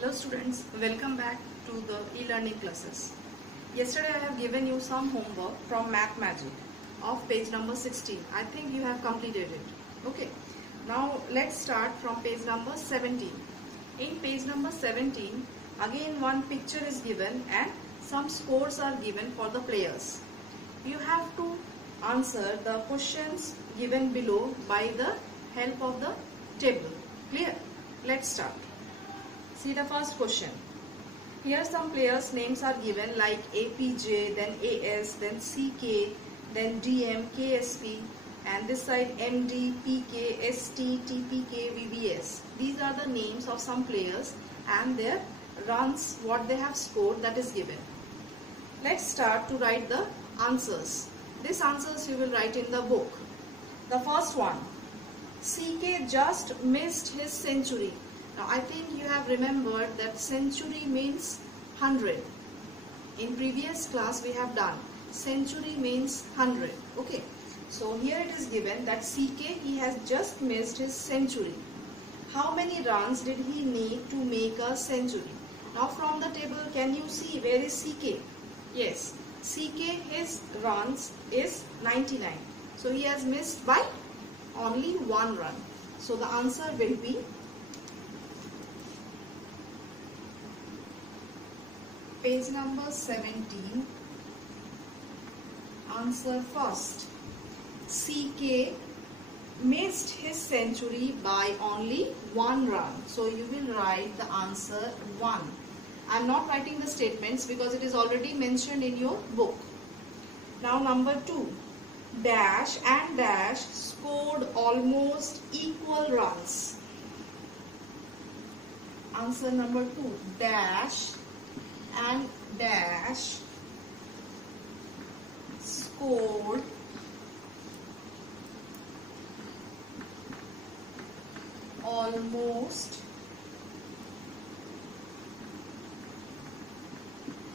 Hello students, welcome back to the e-learning classes. Yesterday I have given you some homework from Math Magic of page number 16. I think you have completed it. Okay. Now let's start from page number 17. In page number 17, again one picture is given and some scores are given for the players. You have to answer the questions given below by the help of the table. Clear? Let's start. See the first question. Here some players' names are given like APJ, then AS, then CK, then DM, KSP, and this side MD, PK, ST, TPK, VBS. These are the names of some players and their runs, what they have scored, that is given. Let's start to write the answers. These answers you will write in the book. The first one, CK just missed his century. Now I think you have remembered that century means 100. In previous class we have done century means 100. Okay. So here it is given that CK, he has just missed his century. How many runs did he need to make a century? Now from the table can you see where is CK? Yes. CK, his runs is 99. So he has missed by only one run. So the answer will be page number 17, answer first. CK missed his century by only one run. So you will write the answer 1. I am not writing the statements because it is already mentioned in your book. Now number 2, dash and dash scored almost equal runs. Answer number 2, dash and dash scored almost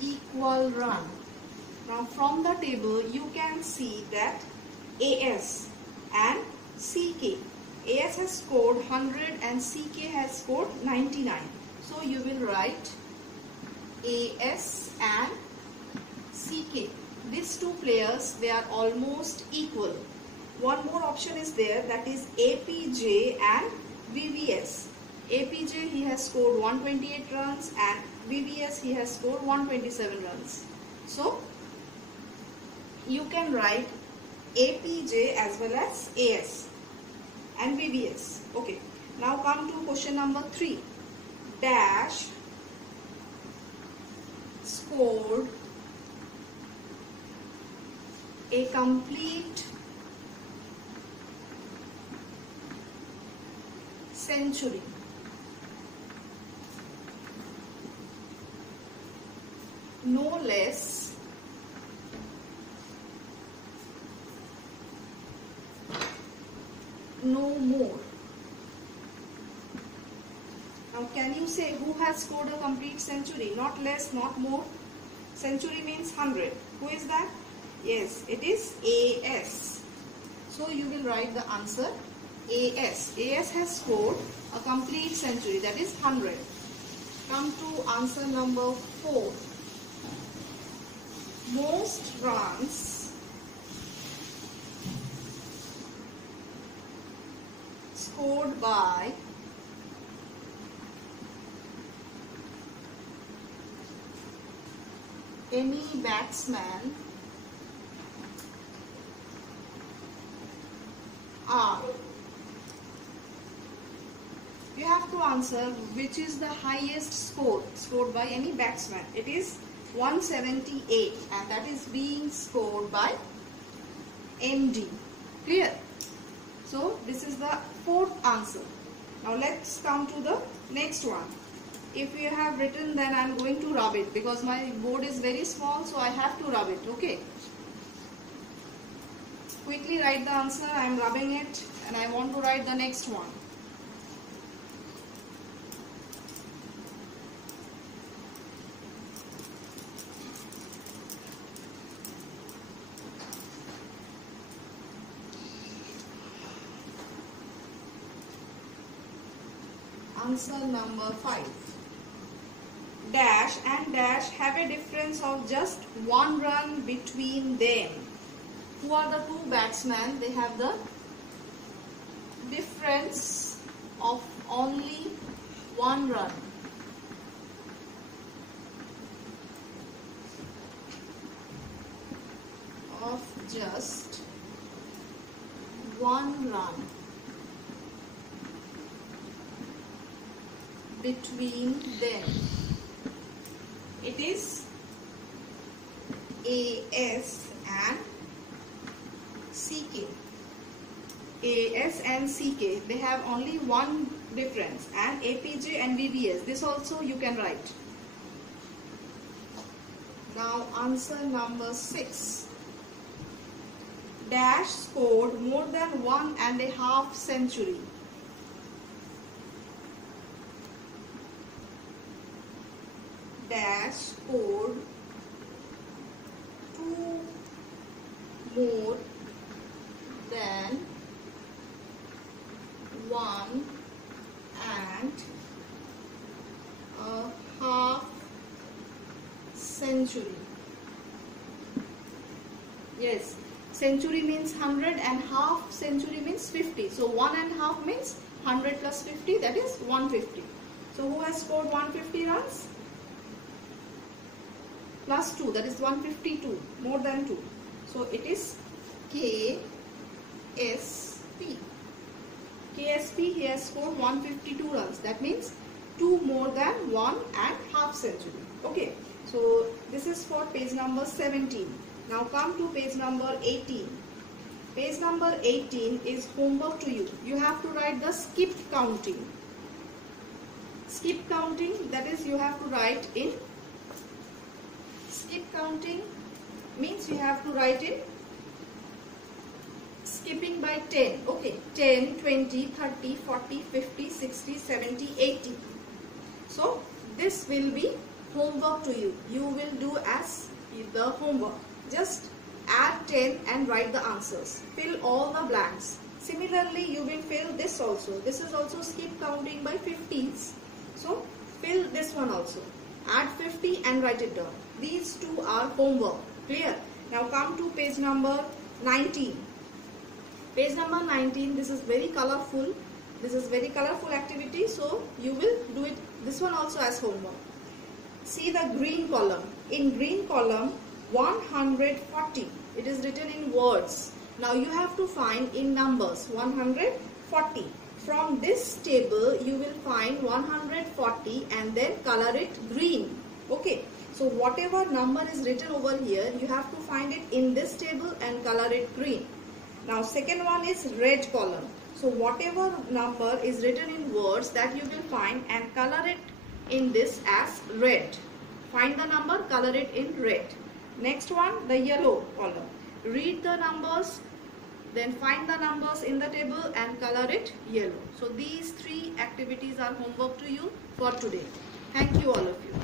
equal run. Now from the table you can see that AS and CK. AS has scored 100 and CK has scored 99. So you will write AS and CK. These two players, they are almost equal. One more option is there, that is APJ and VBS. APJ, he has scored 128 runs and VBS, he has scored 127 runs. So you can write APJ as well as AS and VBS. Okay. Now come to question number 3. Dash scored a complete century. No less no more. Now can you say who has scored a complete century? Not less, not more. Century means 100. Who is that? Yes, it is AS. So you will write the answer AS. AS has scored a complete century, that is 100. Come to answer number 4. Most runs scored by any batsman are. You have to answer which is the highest score scored by any batsman. It is 178 and that is being scored by MD. Clear? So this is the 4th answer. Now let's come to the next one. If you have written, then I am going to rub it because my board is very small, so I have to rub it. Okay. Quickly write the answer. I am rubbing it and I want to write the next one. Answer number 5. dash and dash have a difference of just 1 run between them. Who are the two batsmen? They have the difference of only 1 run. Of just 1 run between them. It is AS and CK. AS and CK, they have only one difference, and APJ and VVS, this also you can write. Now answer number 6. Dash scored more than 1.5 century. Dash scored 2 more than 1.5 century. Yes, century means 100 and half century means 50. So 1.5 means 100 plus 50, that is 150. So who has scored 150 runs? Plus 2, that is 152, more than 2. So it is KSP. KSP, he has scored 152 runs. That means 2 more than 1.5 century. Okay, so this is for page number 17. Now come to page number 18. Page number 18 is homework to you. You have to write the skip counting. Skip counting, that is you have to write in, skip counting means you have to write in skipping by 10. Okay, 10, 20, 30, 40, 50, 60, 70, 80. So this will be homework to you. You will do as the homework. Just add 10 and write the answers. Fill all the blanks. Similarly, you will fill this also. This is also skip counting by 50s. So fill this one also. Add 50 and write it down. These two are homework. Clear? Now come to page number 19. Page number 19, this is very colorful. This is very colorful activity. So you will do it, this one also as homework. See the green column. In green column, 140. It is written in words. Now you have to find in numbers 140. From this table you will find 140 and then color it green. Okay. So whatever number is written over here, you have to find it in this table and color it green. Now second one is red column. So whatever number is written in words, that you will find and color it in this as red. Find the number, color it in red. Next one, the yellow column. Read the numbers, then find the numbers in the table and color it yellow. So these three activities are homework to you for today. Thank you all of you.